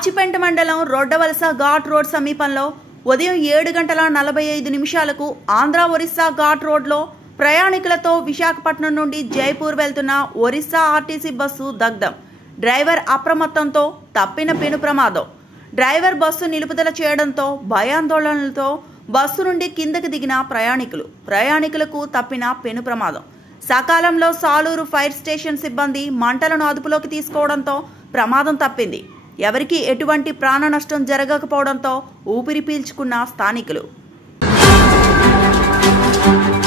దాచిపెంట మండలం రొడ్డవలస ఘాట్ రోడ్ సమీపంలో ఉదయం 7:45 ఆంధ్ర ఒరిస్సా ఘాట్ రోడ్లో ప్రయాణికులతో విశాఖపట్నం నుండి జైపూర్ వెళ్తున్న ఒరిస్సా ఆర్టీసీ బస్సు దగ్ధం. డ్రైవర్ అప్రమత్తంతో తప్పిన పెను ప్రమాదం. డ్రైవర్ బస్సు నిలుపుదల చేయడంతో భయాందోళనలతో బస్సు నుండి కిందకి దిగిన ప్రయాణికులకు తప్పిన పెను ప్రమాదం. సకాలంలో సాలూరు ఫైర్ స్టేషన్ సిబ్బంది మంటలను అదుపులోకి తీసుకోవడంతో ప్రమాదం తప్పింది. ఎవరికీ ఎటువంటి ప్రాణ నష్టం జరగకపోవడంతో ఊపిరి పీల్చుకున్న స్థానికులు.